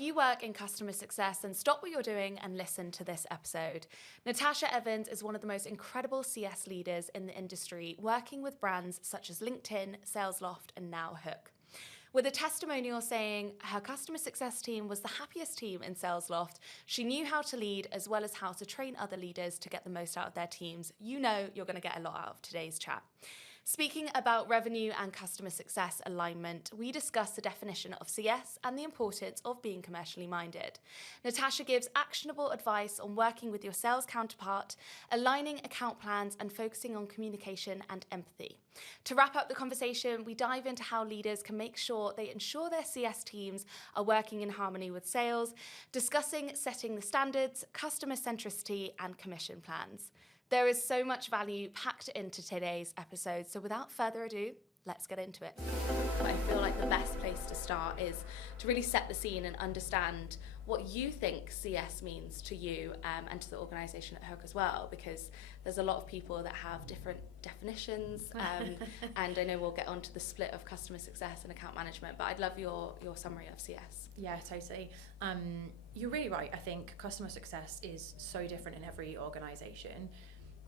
If you work in customer success, then stop what you're doing and listen to this episode. Natasha Evans is one of the most incredible CS leaders in the industry, working with brands such as LinkedIn, SalesLoft, and now Hook. With a testimonial saying her customer success team was the happiest team in SalesLoft, she knew how to lead as well as how to train other leaders to get the most out of their teams. You know you're going to get a lot out of today's chat. Speaking about revenue and customer success alignment, we discuss the definition of CS and the importance of being commercially minded. Natasha gives actionable advice on working with your sales counterpart, aligning account plans, and focusing on communication and empathy. To wrap up the conversation, we dive into how leaders can make sure they ensure their CS teams are working in harmony with sales, discussing setting the standards, customer centricity, and commission plans. There is so much value packed into today's episode, so without further ado, let's get into it. I feel like the best place to start is to really set the scene and understand what you think CS means to you and to the organisation at Hook as well, because there's a lot of people that have different definitions, and I know we'll get onto the split of customer success and account management, but I'd love your summary of CS. Yeah, totally. You're really right. I think customer success is so different in every organisation.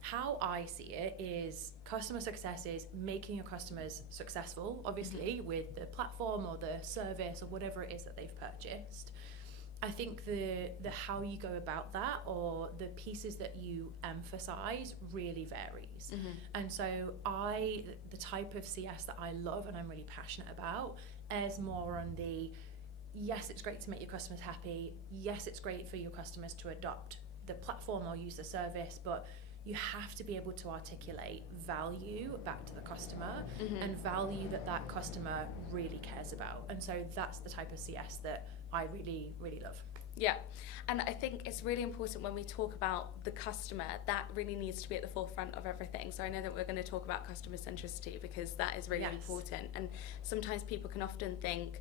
How I see it is customer success is making your customers successful, obviously, with the platform or the service or whatever it is that they've purchased. I think the how you go about that or the pieces that you emphasize really varies. And so the type of CS that I love and I'm really passionate about is more on the, yes, it's great to make your customers happy. Yes, it's great for your customers to adopt the platform or use the service, but you have to be able to articulate value back to the customer and value that customer really cares about. And so that's the type of CS that I really, really love. Yeah, and I think it's really important when we talk about the customer, that really needs to be at the forefront of everything. So I know that we're going to talk about customer centricity because that is really important. And sometimes people can often think,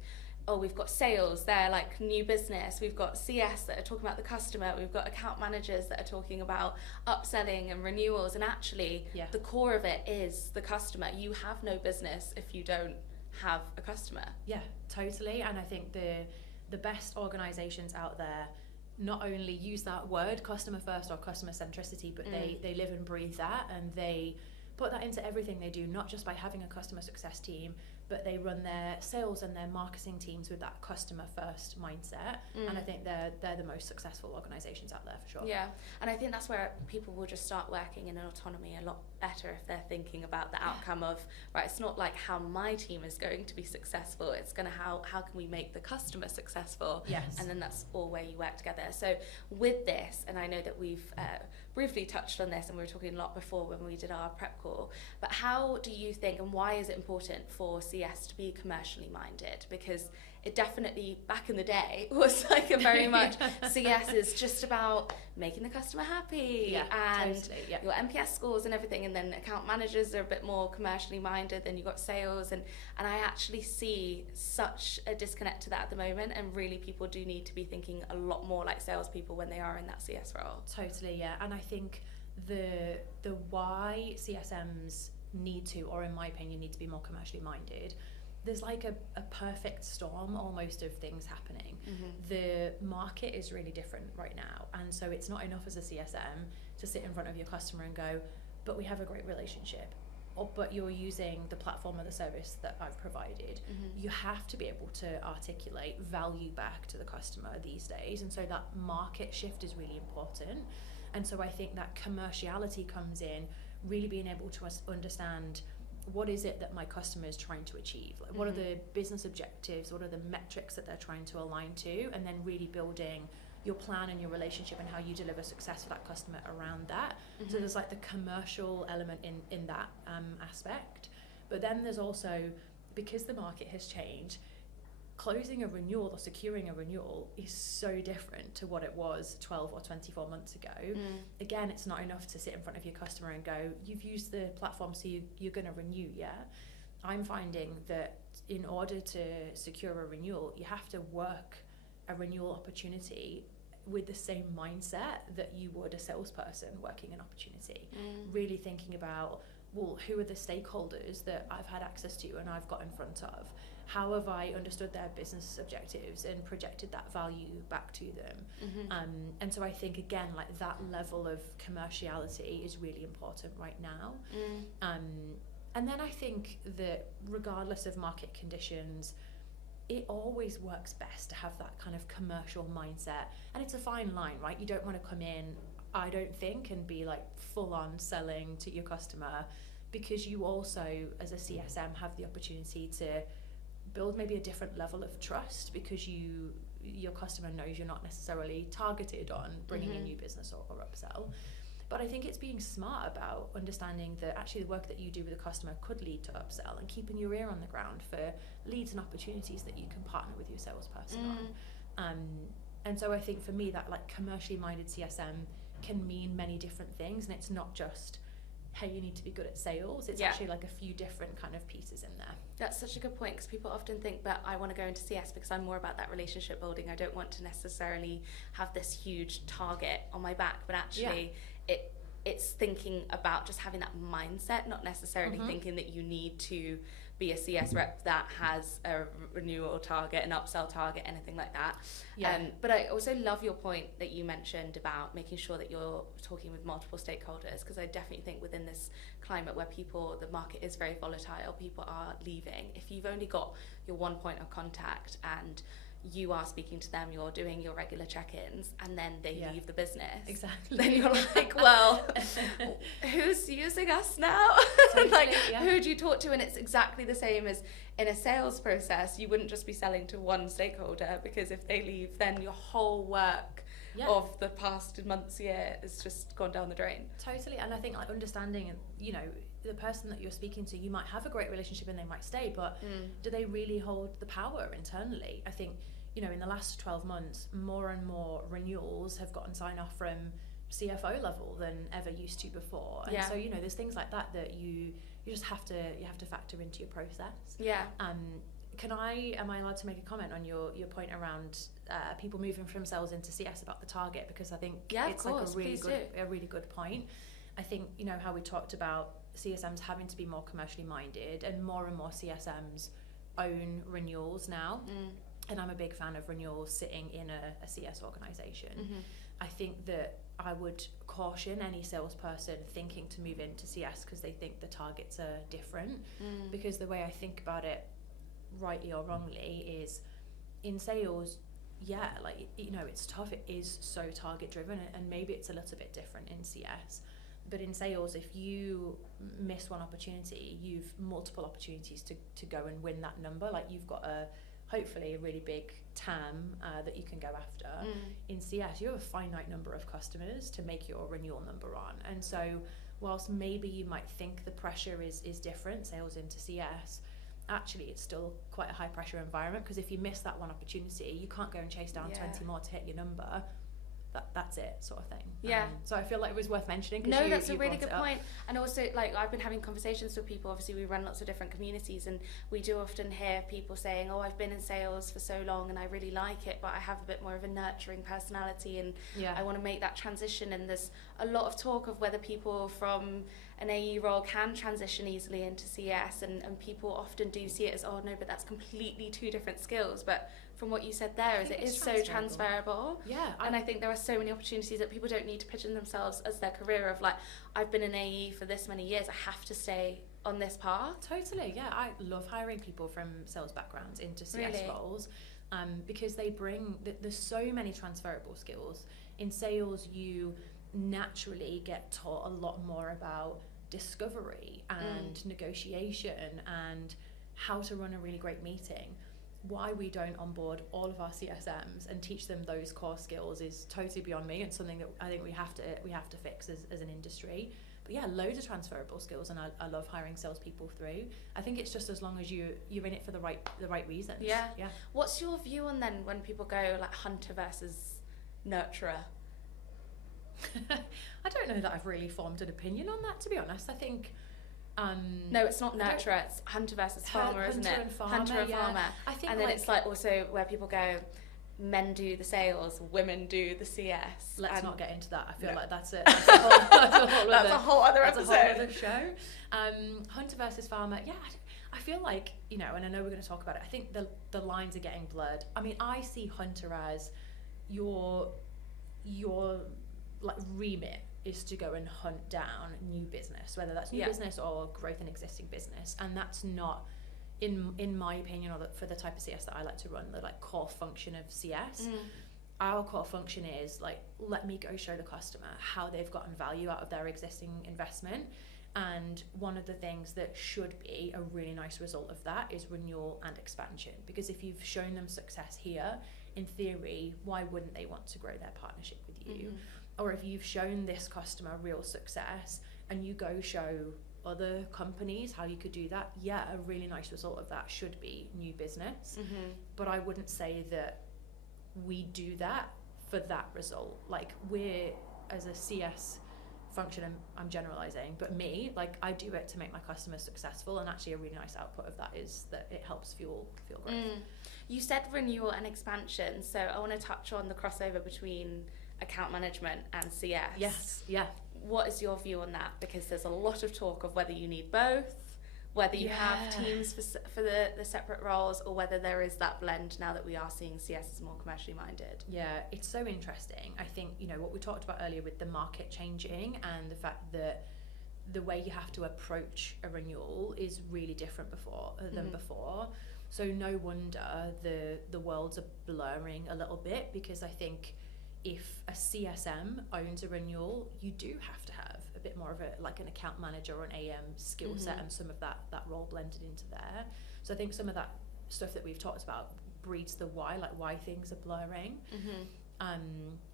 oh, we've got sales, they're like new business, we've got CS that are talking about the customer, we've got account managers that are talking about upselling and renewals, and actually the core of it is the customer. You have no business if you don't have a customer. Yeah, totally. And I think the best organizations out there not only use that word customer first or customer centricity, but they live and breathe that, and they put that into everything they do, not just by having a customer success team, but they run their sales and their marketing teams with that customer first mindset. And I think they're the most successful organizations out there for sure. Yeah, and I think that's where people will just start working in an autonomy a lot better if they're thinking about the outcome of, right, it's not like how my team is going to be successful, it's going to how can we make the customer successful. Yes. And then that's all where you work together. So with this, and I know that we've briefly touched on this and we were talking a lot before when we did our prep call, but how do you think and why is it important for CS to be commercially minded? Because it definitely back in the day was like a very much CS is just about making the customer happy and your NPS scores and everything, and then account managers are a bit more commercially minded, then you've got sales, and I actually see such a disconnect to that at the moment, and really people do need to be thinking a lot more like salespeople when they are in that CS role. Totally, yeah. And I think the why CSMs need to, or in my opinion, need to be more commercially minded, there's like a perfect storm almost of things happening. The market is really different right now, and so it's not enough as a CSM to sit in front of your customer and go, but we have a great relationship, or but you're using the platform or the service that I've provided. You have to be able to articulate value back to the customer these days, and so that market shift is really important. And so I think that commerciality comes in, really being able to understand what is it that my customer is trying to achieve? Like, what are the business objectives? What are the metrics that they're trying to align to? And then really building your plan and your relationship and how you deliver success for that customer around that. So there's like the commercial element in that aspect. But then there's also, because the market has changed, closing a renewal or securing a renewal is so different to what it was 12 or 24 months ago. Again, it's not enough to sit in front of your customer and go, you've used the platform, so you're going to renew, I'm finding that in order to secure a renewal, you have to work a renewal opportunity with the same mindset that you would a salesperson working an opportunity. Really thinking about, well, who are the stakeholders that I've had access to and I've got in front of? how have I understood their business objectives and projected that value back to them? And so I think, again, like that level of commerciality is really important right now. And then I think that regardless of market conditions, it always works best to have that kind of commercial mindset. And it's a fine line, right? You don't want to come in, I don't think, and be like full on selling to your customer, because you also, as a CSM, have the opportunity to build maybe a different level of trust, because your customer knows you're not necessarily targeted on bringing in new business or upsell. But I think it's being smart about understanding that actually the work that you do with a customer could lead to upsell, and keeping your ear on the ground for leads and opportunities that you can partner with your salesperson on. And so I think for me, that like commercially minded CSM can mean many different things, and it's not just, hey, you need to be good at sales. It's actually like a few different kind of pieces in there. That's such a good point, because people often think, but I want to go into CS because I'm more about that relationship building. I don't want to necessarily have this huge target on my back, but actually it's thinking about just having that mindset, not necessarily thinking that you need to be a CS rep that has a renewal target, an upsell target, anything like that. But I also love your point that you mentioned about making sure that you're talking with multiple stakeholders, because I definitely think within this climate where the market is very volatile, people are leaving. If you've only got your one point of contact and you are speaking to them, you're doing your regular check-ins, and then they leave the business. Exactly. Then you're like, well, who's using us now? Totally, who do you talk to? And it's exactly the same as in a sales process. You wouldn't just be selling to one stakeholder, because if they leave, then your whole work of the past months, year has just gone down the drain. Totally. And I think like understanding, you know, the person that you're speaking to, you might have a great relationship and they might stay, but do they really hold the power internally? I think, you know, in the last 12 months, more and more renewals have gotten sign off from CFO level than ever used to before. And so, you know, there's things like that you just have to factor into your process. Am I allowed to make a comment on your point around people moving from sales into CS about the target? Because I think it's like a really good point. I think, you know, how we talked about CSMs having to be more commercially minded, and more CSMs own renewals now. And I'm a big fan of renewals sitting in a CS organization. I think that I would caution any salesperson thinking to move into CS because they think the targets are different. Because the way I think about it, rightly or wrongly, is in sales, like, you know, it's tough. It is so target driven, and maybe it's a little bit different in CS. But in sales, if you miss one opportunity, you've multiple opportunities to go and win that number. Like, you've got hopefully a really big TAM that you can go after. In CS, you have a finite number of customers to make your renewal number on. And so whilst maybe you might think the pressure is different, sales into CS, actually it's still quite a high pressure environment, because if you miss that one opportunity, you can't go and chase down 20 more to hit your number. That's it, sort of thing. So I feel like it was worth mentioning. No, that's a really good point. And also, like, I've been having conversations with people. Obviously, we run lots of different communities, and we do often hear people saying, oh, I've been in sales for so long and I really like it, but I have a bit more of a nurturing personality, and I want to make that transition. And there's a lot of talk of whether people from an AE role can transition easily into CS, and people often do see it as, oh no, but that's completely two different skills. But from what you said there, is it is so transferable. And I think there are so many opportunities that people don't need to pigeon themselves as their career of like, I've been an AE for this many years, I have to stay on this path. Totally, I love hiring people from sales backgrounds into CS roles, because they bring, there's so many transferable skills. In sales, you naturally get taught a lot more about discovery and negotiation and how to run a really great meeting. Why we don't onboard all of our CSMs and teach them those core skills is totally beyond me, and something that I think we have to fix as an industry. But loads of transferable skills, and I love hiring salespeople through. I think it's just as long as you're in it for the right reasons. What's your view on then when people go like hunter versus nurturer? I don't know that I've really formed an opinion on that, to be honest. I think no, it's not nurturer, it's hunter versus farmer, isn't it? Hunter and farmer. I think, and then it's like also where people go, men do the sales, women do the CS. Let's not get into that. I feel like that's a whole other show. Hunter versus farmer. I feel like, you know, and I know we're going to talk about it, I think the lines are getting blurred. I mean, I see hunter as your like remit is to go and hunt down new business, whether that's new business or growth in existing business, and that's not, in my opinion, or for the type of CS that I like to run, the like core function of CS. Our core function is like, let me go show the customer how they've gotten value out of their existing investment. And one of the things that should be a really nice result of that is renewal and expansion, because if you've shown them success here, in theory, why wouldn't they want to grow their partnership with you? Or if you've shown this customer real success and you go show other companies how you could do that, a really nice result of that should be new business. But I wouldn't say that we do that for that result. Like, we're, as a CS function, I'm generalizing, but me, like, I do it to make my customers successful, and actually a really nice output of that is that it helps fuel growth. You said renewal and expansion, so I want to touch on the crossover between account management and CS. Yes, yeah. What is your view on that? Because there's a lot of talk of whether you need both, whether you have teams for the separate roles, or whether there is that blend now that we are seeing CS as more commercially minded. Yeah, it's so interesting. I think, you know, what we talked about earlier with the market changing and the fact that the way you have to approach a renewal is really different than before. So no wonder the worlds are blurring a little bit, because I think if a CSM owns a renewal, you do have to have a bit more of a like an account manager or an AM skill set, and some of that role blended into there. So I think some of that stuff that we've talked about breeds the why things are blurring.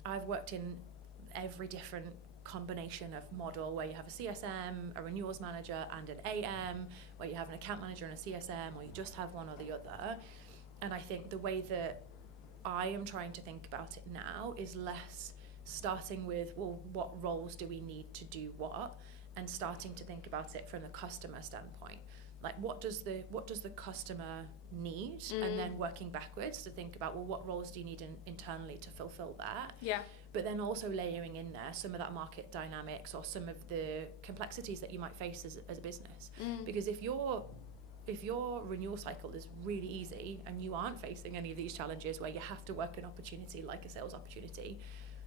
I've worked in every different combination of model where you have a CSM, a renewals manager, and an AM, where you have an account manager and a CSM, or you just have one or the other. And I think the way that I am trying to think about it now is less starting with, well, what roles do we need to do what, and starting to think about it from the customer standpoint. Like, what does the customer need, and then working backwards to think about, well, what roles do you need internally to fulfill that? Yeah. But then also layering in there some of that market dynamics or some of the complexities that you might face as a business. Because if your renewal cycle is really easy and you aren't facing any of these challenges where you have to work an opportunity like a sales opportunity,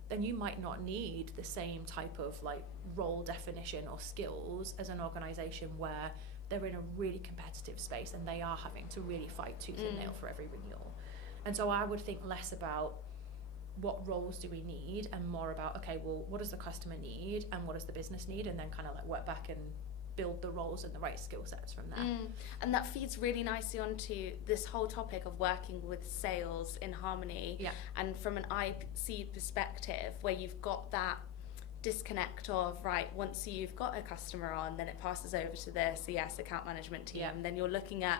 then you might not need the same type of like role definition or skills as an organization where they're in a really competitive space and they are having to really fight tooth and nail for every renewal. And so I would think less about what roles do we need and more about, okay, well, what does the customer need and what does the business need, and then kind of like work back and build the roles and the right skill sets from there. And that feeds really nicely onto this whole topic of working with sales in harmony. And from an IC perspective, where you've got that disconnect of, right, once you've got a customer on, then it passes over to the CS account management team, and then you're looking at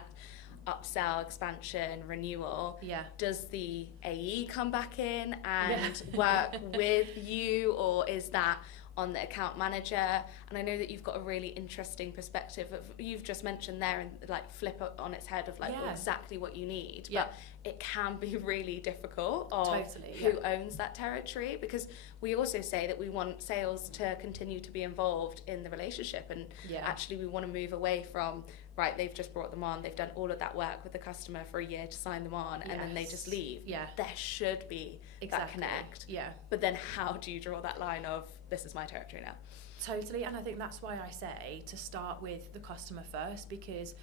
upsell, expansion, renewal. Does the AE come back in and work with you, or is that on the account manager? And I know that you've got a really interesting perspective of, you've just mentioned there, and like flip it on its head of like exactly what you need, but it can be really difficult of who owns that territory, because we also say that we want sales to continue to be involved in the relationship, and actually we want to move away from, right, they've just brought them on, they've done all of that work with the customer for a year to sign them on, and then they just leave. There should be that connect. But then how do you draw that line of, this is my territory now? Totally. And I think that's why I say to start with the customer first, because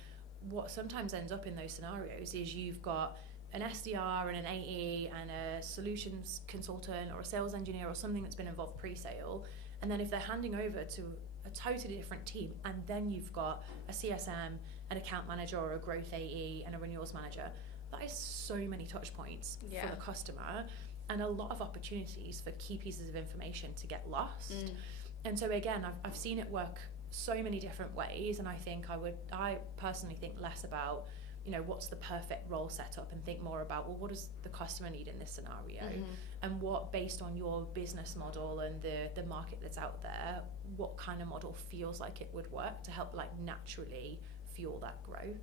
what sometimes ends up in those scenarios is you've got an SDR and an AE and a solutions consultant or a sales engineer or something that's been involved pre-sale, and then if they're handing over to a totally different team, and then you've got a CSM, an account manager, or a growth AE and a renewals manager, that is so many touch points for the customer, and a lot of opportunities for key pieces of information to get lost. And so again, I've seen it work so many different ways, and I think I personally think less about, you know, what's the perfect role setup, and think more about, well, what does the customer need in this scenario, and what, based on your business model and the market that's out there, what kind of model feels like it would work to help like naturally fuel that growth.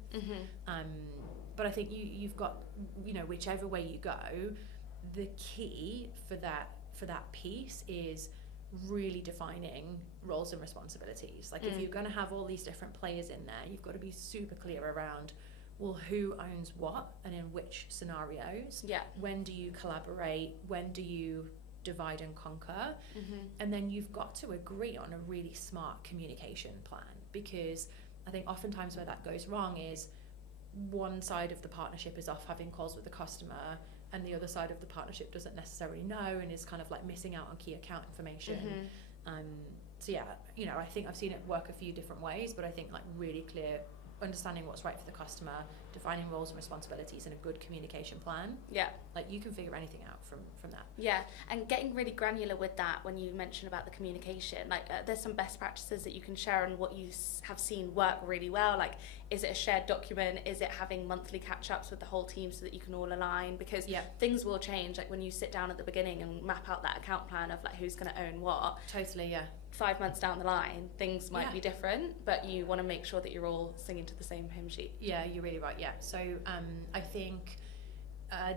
But I think you've got, you know, whichever way you go, the key for that piece is really defining roles and responsibilities. Like if you're going to have all these different players in there, you've got to be super clear around, well, who owns what and in which scenarios. Yeah. When do you collaborate? When do you divide and conquer? And then you've got to agree on a really smart communication plan, because I think oftentimes where that goes wrong is one side of the partnership is off having calls with the customer, and the other side of the partnership doesn't necessarily know and is kind of like missing out on key account information. So yeah, you know, I think I've seen it work a few different ways, but I think like really clear understanding what's right for the customer, defining roles and responsibilities, and a good communication plan. Yeah. Like you can figure anything out from that. Yeah, and getting really granular with that when you mention about the communication, like there's some best practices that you can share on what you have seen work really well. Like, is it a shared document? Is it having monthly catch-ups with the whole team so that you can all align? Because things will change. Like when you sit down at the beginning and map out that account plan of like who's going to own what. Totally, yeah. 5 months down the line, things might be different, but you want to make sure that you're all singing to the same hymn sheet. Yeah, you're really right. Yeah. So I think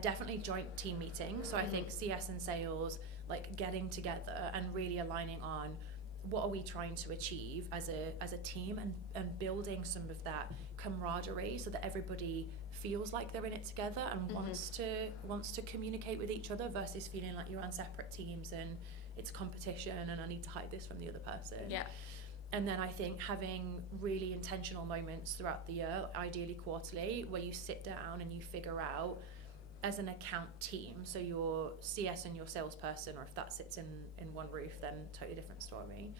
definitely joint team meetings. So I think CS and sales, like getting together and really aligning on what are we trying to achieve as a team, and building some of that camaraderie so that everybody feels like they're in it together and wants to communicate with each other, versus feeling like you're on separate teams and it's competition and I need to hide this from the other person. Yeah. And then I think having really intentional moments throughout the year, ideally quarterly, where you sit down and you figure out as an account team, so your CS and your salesperson, or if that sits in one roof, then totally different story.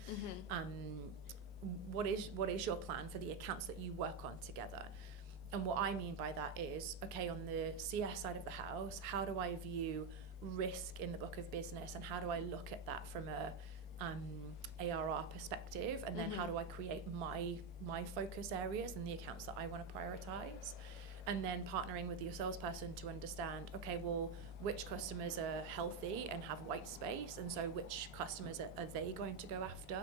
What is your plan for the accounts that you work on together? And what I mean by that is, okay, on the CS side of the house, how do I view risk in the book of business, and how do I look at that from a ARR perspective, and then how do I create my focus areas and the accounts that I want to prioritize, and then partnering with your salesperson to understand, okay, well, which customers are healthy and have white space, and so which customers are they going to go after,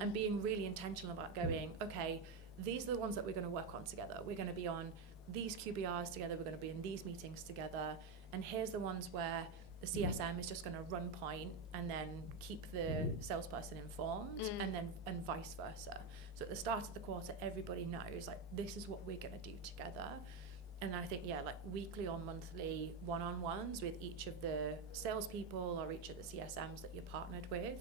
and being really intentional about going, okay, these are the ones that we're going to work on together, we're going to be on these QBRs together, we're going to be in these meetings together, and here's the ones where the CSM is just going to run point and then keep the salesperson informed, and vice versa. So at the start of the quarter, everybody knows like this is what we're going to do together. And I think like weekly or monthly one-on-ones with each of the salespeople or each of the CSMs that you're partnered with,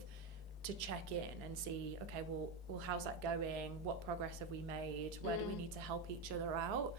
to check in and see, okay, well how's that going? What progress have we made? Where do we need to help each other out?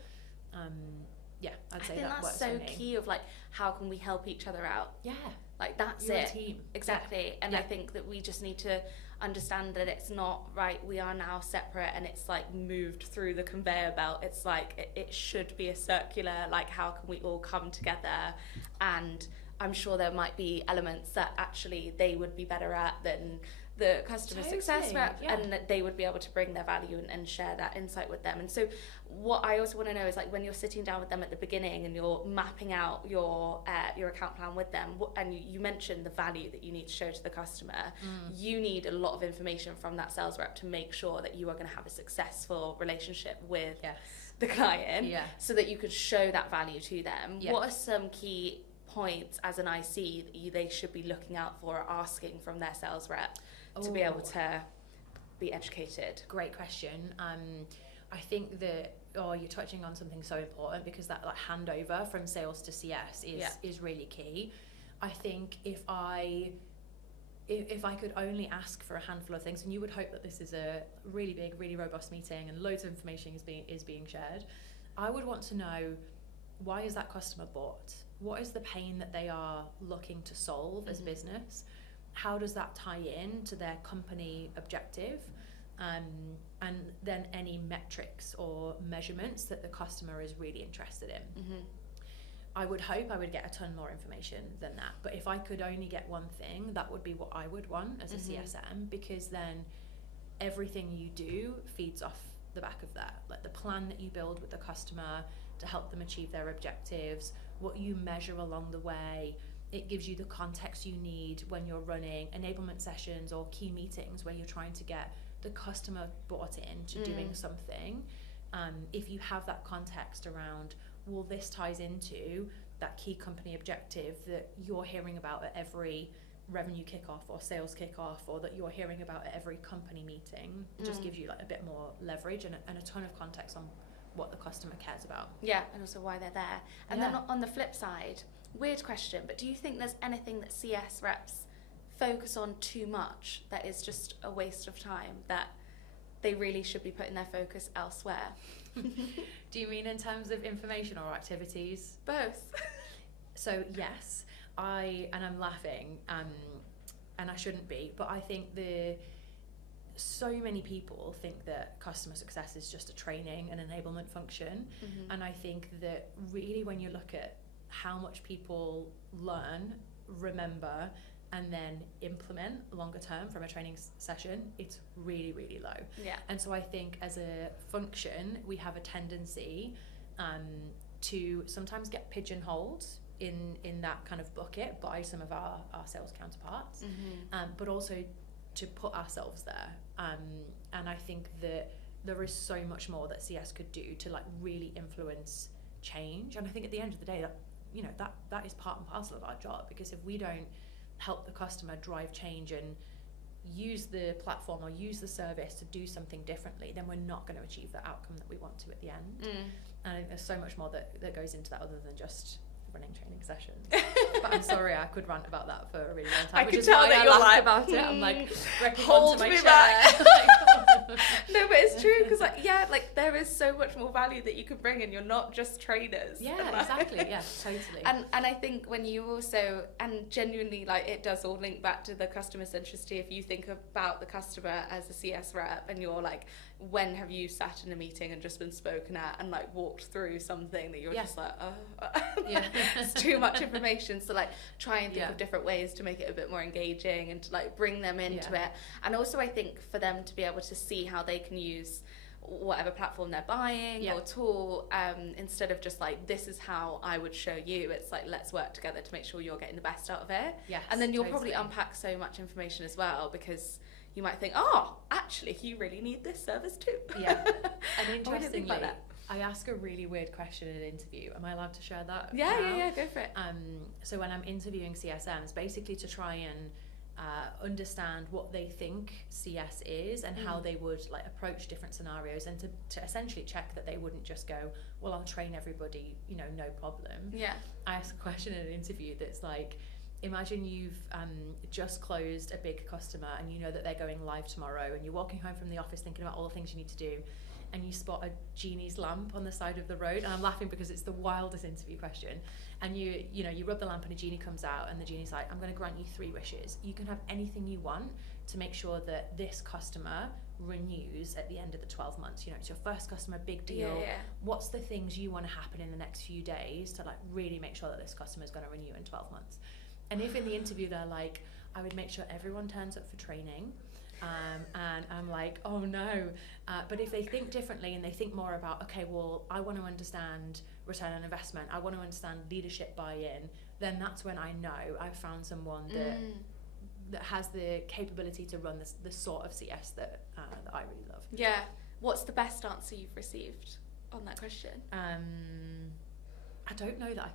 Yeah, I'd say that works for me. I think that's so key of like, how can we help each other out? Yeah. Like that's You're it. A team. Exactly. And I think that we just need to understand that it's not right, we are now separate and it's like moved through the conveyor belt. It's like, it should be a circular, like how can we all come together? And I'm sure there might be elements that actually they would be better at than the customer success rep, and that they would be able to bring their value and share that insight with them. And so what I also want to know is like when you're sitting down with them at the beginning and you're mapping out your account plan with them, and you mentioned the value that you need to show to the customer, you need a lot of information from that sales rep to make sure that you are going to have a successful relationship with the client, so that you could show that value to them. What are some key points as an IC that they should be looking out for or asking from their sales rep to be able to be educated? Great question. I think that you're touching on something so important, because that like handover from sales to CS is really key. I think if I could only ask for a handful of things, and you would hope that this is a really big, really robust meeting and loads of information is being shared, I would want to know, why is that customer bought? What is the pain that they are looking to solve as business? How does that tie in to their company objective? And then any metrics or measurements that the customer is really interested in. I would hope I would get a ton more information than that. But if I could only get one thing, that would be what I would want as a CSM, because then everything you do feeds off the back of that. Like the plan that you build with the customer to help them achieve their objectives, what you measure along the way, it gives you the context you need when you're running enablement sessions or key meetings where you're trying to get the customer bought into doing something. If you have that context around, well, this ties into that key company objective that you're hearing about at every revenue kickoff or sales kickoff, or that you're hearing about at every company meeting, just gives you like a bit more leverage and a ton of context on what the customer cares about. Yeah, and also why they're there. And then on the flip side, weird question, but do you think there's anything that CS reps focus on too much that is just a waste of time, that they really should be putting their focus elsewhere? Do you mean in terms of information or activities? Both. So yes, I'm laughing, and I shouldn't be, but I think so many people think that customer success is just a training and enablement function. And I think that really when you look at how much people learn, remember, and then implement longer term from a training session, it's really, really low. Yeah. And so I think as a function, we have a tendency to sometimes get pigeonholed in that kind of bucket by some of our sales counterparts, but also to put ourselves there. And I think that there is so much more that CS could do to like really influence change. And I think at the end of the day, that is part and parcel of our job, because if we don't help the customer drive change and use the platform or use the service to do something differently, then we're not going to achieve the outcome that we want to at the end. And I think there's so much more that goes into that other than just running training sessions. But I'm sorry, I could rant about that for a really long time. I could tell that you're like about it. I'm like hold me back. No, but it's true, because there is so much more value that you can bring, and you're not just trainers. Yeah, exactly. Yeah, totally. And I think when you also, and genuinely, like, it does all link back to the customer centricity. If you think about the customer as a CS rep, and you're like, when have you sat in a meeting and just been spoken at and like walked through something that you're just like, it's too much information. So like try and think of different ways to make it a bit more engaging and to like bring them into it. And also I think for them to be able to see how they can use whatever platform they're buying or tool, instead of just like, this is how I would show you, it's like, let's work together to make sure you're getting the best out of it. And then you'll probably unpack so much information as well, because you might think, actually, you really need this service too. And interestingly, I ask a really weird question in an interview. Am I allowed to share that? Yeah, go for it. So when I'm interviewing CSMs, basically to try and understand what they think CS is and how they would like approach different scenarios, and to essentially check that they wouldn't just go, well, I'll train everybody, no problem. I ask a question in an interview that's like, imagine you've just closed a big customer and you know that they're going live tomorrow, and you're walking home from the office thinking about all the things you need to do, and you spot a genie's lamp on the side of the road. And I'm laughing because it's the wildest interview question. And you rub the lamp and a genie comes out, and the genie's like, I'm going to grant you 3 wishes. You can have anything you want to make sure that this customer renews at the end of the 12 months. It's your first customer, big deal. What's the things you want to happen in the next few days to like really make sure that this customer is going to renew in 12 months? And if in the interview they're like, I would make sure everyone turns up for training, and I'm like, oh no. But if they think differently and they think more about, okay, well, I want to understand return on investment, I want to understand leadership buy-in, then that's when I know I've found someone that has the capability to run the sort of CS that I really love. Yeah. What's the best answer you've received on that question? I don't know that I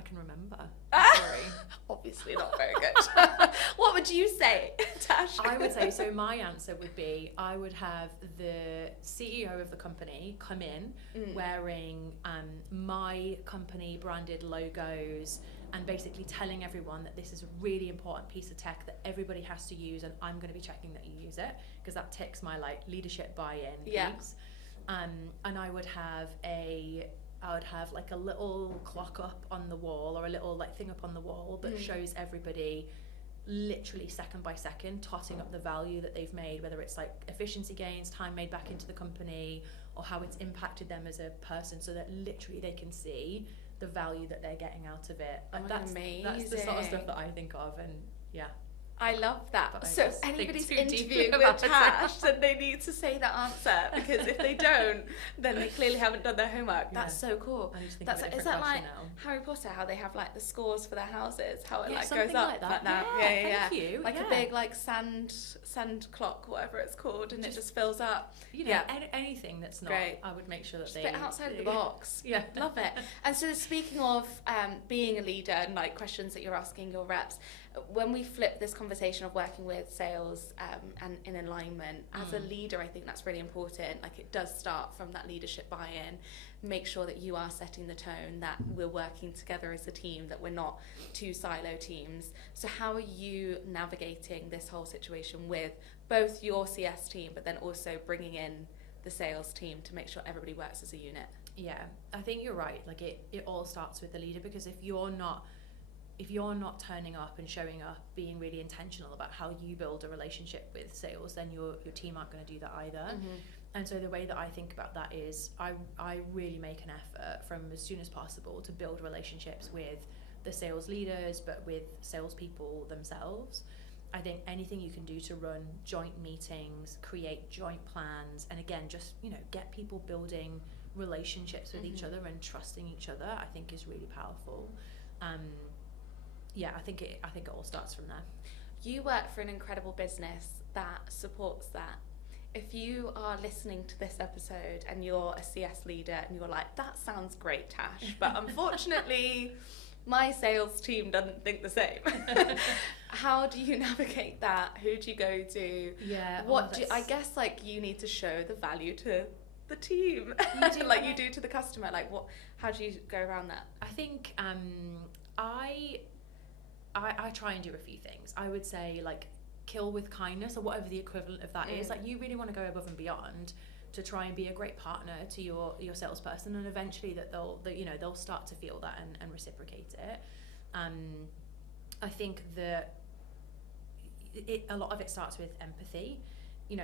can remember. Sorry. Obviously not very good. What would you say, Tash? I would say, so my answer would be, I would have the CEO of the company come in wearing my company branded logos, and basically telling everyone that this is a really important piece of tech that everybody has to use, and I'm going to be checking that you use it, because that ticks my like leadership buy-in piece. And I would have like a little clock up on the wall, or a little like thing up on the wall that shows everybody literally second by second totting up the value that they've made, whether it's like efficiency gains, time made back into the company, or how it's impacted them as a person, so that literally they can see the value that they're getting out of it. That's the sort of stuff that I think of. And I love that. So if anybody's interviewing with Tash, then they need to say that answer, because if they don't, then they clearly haven't done their homework. That's so cool. I need to think of a is that like now. Harry Potter, how they have like the scores for their houses, how it like something goes up like that. now. Thank you. Like a big like sand clock, whatever it's called, and it just fills up. Anything that's not. Great. I would make sure that just they a bit outside the box. Love it. And so speaking of being a leader and like questions that you're asking your reps, when we flip this conversation of working with sales and in alignment, as a leader, I think that's really important. Like, it does start from that leadership buy-in. Make sure that you are setting the tone, that we're working together as a team, that we're not two silo teams. So how are you navigating this whole situation with both your CS team, but then also bringing in the sales team to make sure everybody works as a unit? Yeah, I think you're right. Like, it all starts with the leader, because if you're not turning up and showing up, being really intentional about how you build a relationship with sales, then your team aren't going to do that either. And so the way that I think about that is I really make an effort from as soon as possible to build relationships with the sales leaders, but with salespeople themselves. I think anything you can do to run joint meetings, create joint plans, and again, just, get people building relationships with each other and trusting each other, I think is really powerful. I think it all starts from there. You work for an incredible business that supports that. If you are listening to this episode and you're a CS leader and you're like, that sounds great, Tash, but unfortunately my sales team doesn't think the same. How do you navigate that? Who do you go to? Yeah. I guess, like, you need to show the value to the team, like you do to the customer. Like, how do you go around that? I think I try and do a few things. I would say, like, kill with kindness, or whatever the equivalent of that is. Like, you really want to go above and beyond to try and be a great partner to your salesperson, and eventually they'll start to feel that and reciprocate it. I think that a lot of it starts with empathy.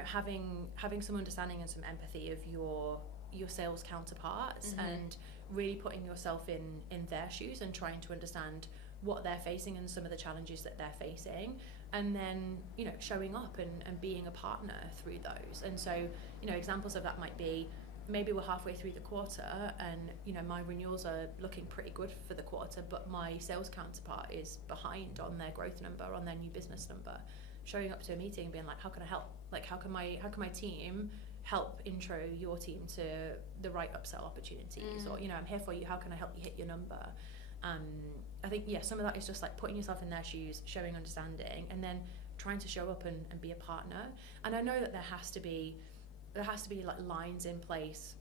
Having some understanding and some empathy of your sales counterparts, and really putting yourself in their shoes and trying to understand what they're facing and some of the challenges that they're facing, and then showing up and being a partner through those. And so examples of that might be, maybe we're halfway through the quarter and my renewals are looking pretty good for the quarter, but my sales counterpart is behind on their growth number, on their new business number. Showing up to a meeting and being like, how can I help? Like, how can my team help intro your team to the right upsell opportunities? Or I'm here for you, how can I help you hit your number? I think some of that is just like putting yourself in their shoes, showing understanding, and then trying to show up and be a partner. And I know that there has to be like lines in place.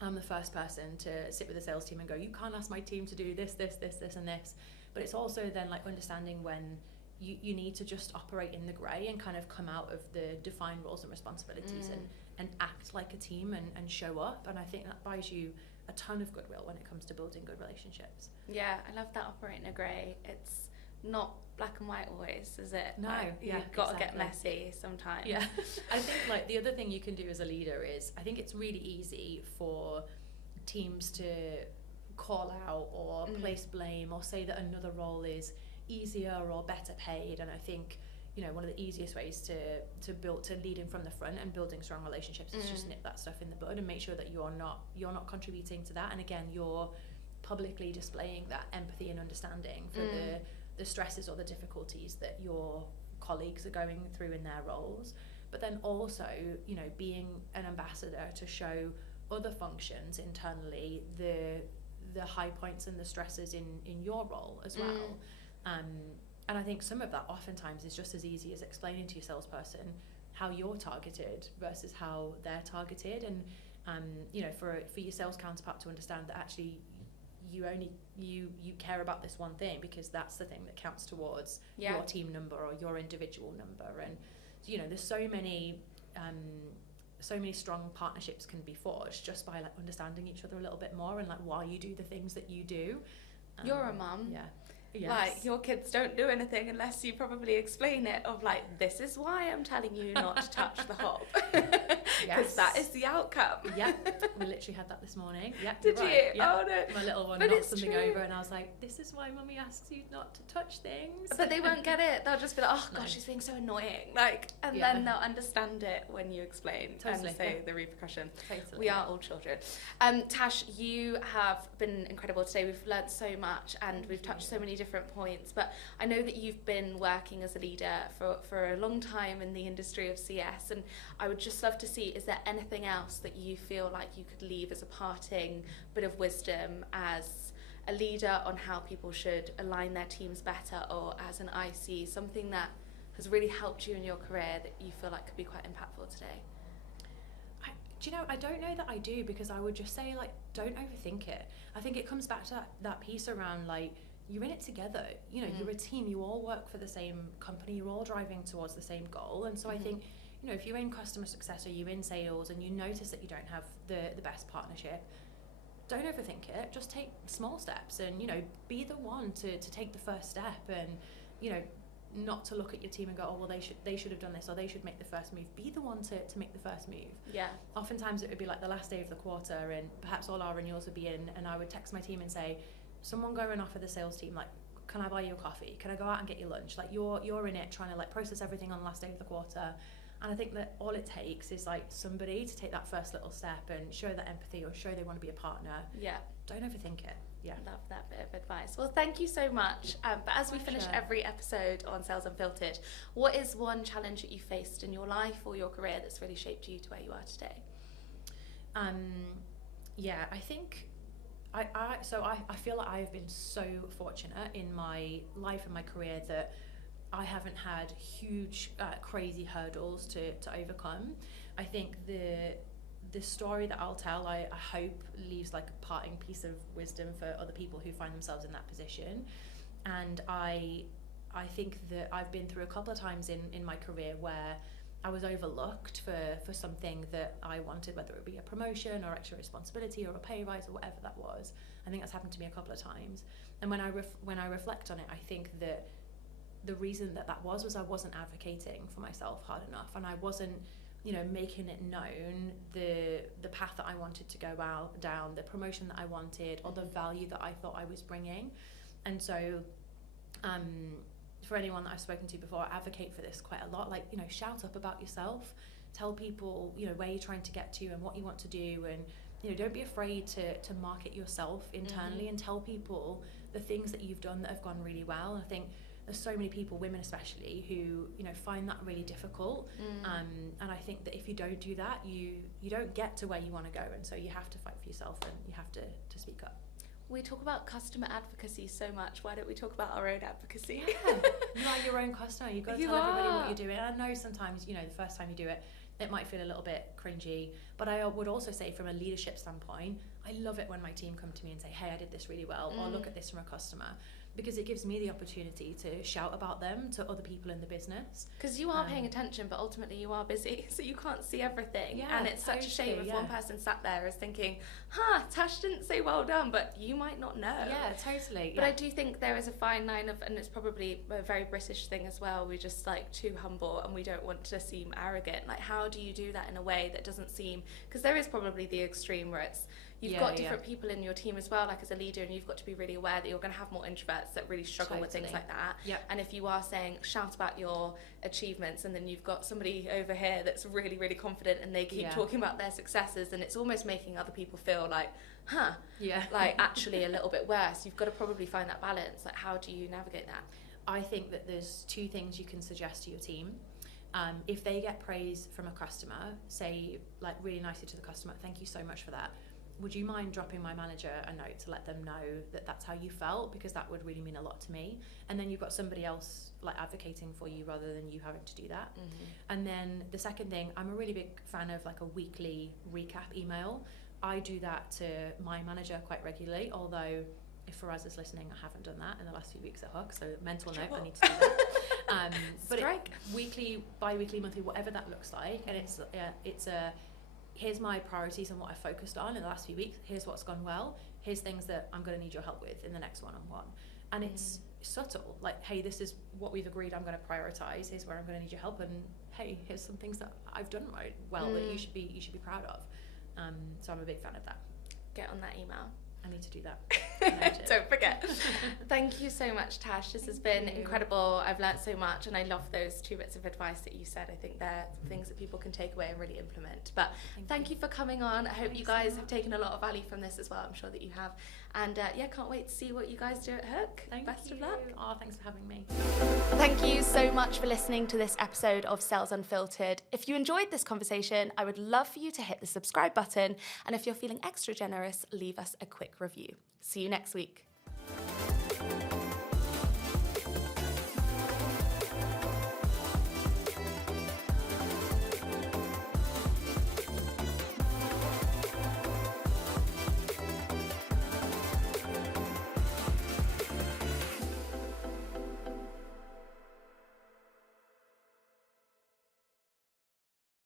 I'm the first person to sit with the sales team and go, you can't ask my team to do this, and this. But it's also then like understanding when you need to just operate in the grey and kind of come out of the defined roles and responsibilities and act like a team and show up. And I think that buys you a ton of goodwill when it comes to building good relationships. Yeah, I love that, operate in a grey. It's not black and white always, is it? No, you've got to get messy sometimes. Yeah. I think like the other thing you can do as a leader is, I think it's really easy for teams to call out or place blame or say that another role is easier or better paid. And I think one of the easiest ways to lead in from the front and building strong relationships is just nip that stuff in the bud and make sure that you're not contributing to that. And again, you're publicly displaying that empathy and understanding for the stresses or the difficulties that your colleagues are going through in their roles, but then also being an ambassador to show other functions internally the high points and the stresses in your role as well. And I think some of that oftentimes is just as easy as explaining to your salesperson how you're targeted versus how they're targeted, and for your sales counterpart to understand that actually you care about this one thing because that's the thing that counts towards your team number or your individual number. And there's so many strong partnerships can be forged just by like understanding each other a little bit more and like why you do the things that you do. You're a mum. Yeah. Yes. Like, your kids don't do anything unless you probably explain it of like, this is why I'm telling you not to touch the hob. Because that is the outcome. Yeah, we literally had that this morning. Yeah, Did you? Yeah. Oh no. My little one knocked something over and I was like, this is why mummy asks you not to touch things. But they won't get it. They'll just be like, oh gosh, she's being so annoying. Like, and then they'll understand it when you explain and say the repercussion. Totally. We are all children. Tash, you have been incredible today. We've learnt so much and we've touched so many different points, but I know that you've been working as a leader for a long time in the industry of CS, and I would just love to see, is there anything else that you feel like you could leave as a parting bit of wisdom as a leader on how people should align their teams better, or as an IC, something that has really helped you in your career that you feel like could be quite impactful today? Do you know, I don't know that I do, because I would just say, like, don't overthink it. I think it comes back to that piece around, like, you're in it together. You know, you're a team. You all work for the same company. You're all driving towards the same goal. And so I think, you know, if you're in customer success or you're in sales and you notice that you don't have the best partnership, don't overthink it. Just take small steps and, you know, be the one to take the first step, and, you know, not to look at your team and go, oh, well, they should have done this, or they should make the first move. Be the one to make the first move. Yeah. Oftentimes it would be like the last day of the quarter, and perhaps all our renewals would be in, and I would text my team and say, someone go and offer the sales team, like, can I buy you a coffee? Can I go out and get you lunch? Like, you're in it trying to, like, process everything on the last day of the quarter. And I think that all it takes is, like, somebody to take that first little step and show that empathy, or show they want to be a partner. Yeah. Don't overthink it. Yeah. Love that bit of advice. Well, thank you so much. But as we finish every episode on Sales Unfiltered, what is one challenge that you faced in your life or your career that's really shaped you to where you are today? Yeah, I think I feel like I have been so fortunate in my life and my career that I haven't had huge, crazy hurdles to overcome. I think the story that I'll tell, I hope, leaves like a parting piece of wisdom for other people who find themselves in that position. And I think that I've been through a couple of times in my career where I was overlooked for something that I wanted, whether it be a promotion or extra responsibility or a pay rise or whatever that was. I think that's happened to me a couple of times. And when I reflect on it, I think that the reason that was I wasn't advocating for myself hard enough, and I wasn't, you know, making it known the path that I wanted to go down, the promotion that I wanted, or the value that I thought I was bringing. And so for anyone that I've spoken to before, I advocate for this quite a lot. Like, you know, shout up about yourself, tell people, you know, where you're trying to get to and what you want to do, and, you know, don't be afraid to market yourself internally and tell people the things that you've done that have gone really well. And I think there's so many people, women especially, who, you know, find that really difficult. And I think that if you don't do that, you don't get to where you want to go. And so you have to fight for yourself, and you have to speak up. We talk about customer advocacy so much. Why don't we talk about our own advocacy? Yeah. You are your own customer. You've got to tell everybody what you're doing. And I know sometimes, you know, the first time you do it, it might feel a little bit cringy. But I would also say, from a leadership standpoint, I love it when my team come to me and say, hey, I did this really well, or look at this from a customer. Because it gives me the opportunity to shout about them to other people in the business. Because you are paying attention, but ultimately you are busy, so you can't see everything. Yeah, and it's such a shame if one person sat there is thinking, Tash didn't say well done, but you might not know. Yeah, totally. But I do think there is a fine line of, and it's probably a very British thing as well, we're just like too humble and we don't want to seem arrogant. Like, how do you do that in a way that doesn't seem, because there is probably the extreme where it's, you've got different people in your team as well, like as a leader, and you've got to be really aware that you're going to have more introverts that really struggle with things like that. Yep. And if you are saying, shout about your achievements, and then you've got somebody over here that's really, really confident and they keep talking about their successes, and it's almost making other people feel like, like actually a little bit worse. You've got to probably find that balance. Like, how do you navigate that? I think that there's two things you can suggest to your team. If they get praise from a customer, say, like, really nicely to the customer, thank you so much for that. Would you mind dropping my manager a note to let them know that that's how you felt? Because that would really mean a lot to me. And then you've got somebody else, like, advocating for you rather than you having to do that. And then the second thing, I'm a really big fan of, like, a weekly recap email. I do that to my manager quite regularly, although if Faraz is listening, I haven't done that in the last few weeks at Hook, so mental note, I need to do that. But weekly, bi-weekly, monthly, whatever that looks like, and it's a here's my priorities and what I focused on in the last few weeks. Here's what's gone well. Here's things that I'm going to need your help with in the next one-on-one. And it's subtle. Like, hey, this is what we've agreed I'm going to prioritize. Here's where I'm going to need your help. And hey, here's some things that I've done right well that you should be proud of. So I'm a big fan of that. Get on that email. I need to do that. Don't forget. Thank you so much, Tash. This has been incredible. I've learnt so much, and I love those 2 bits of advice that you said. I think they're things that people can take away and really implement. But thank you for coming on. I hope you guys have taken a lot of value from this as well. I'm sure that you have. And can't wait to see what you guys do at Hook. Best of luck. Oh, thanks for having me. Thank you so much for listening to this episode of Sales Unfiltered. If you enjoyed this conversation, I would love for you to hit the subscribe button. And if you're feeling extra generous, leave us a quick review. See you next week. soon.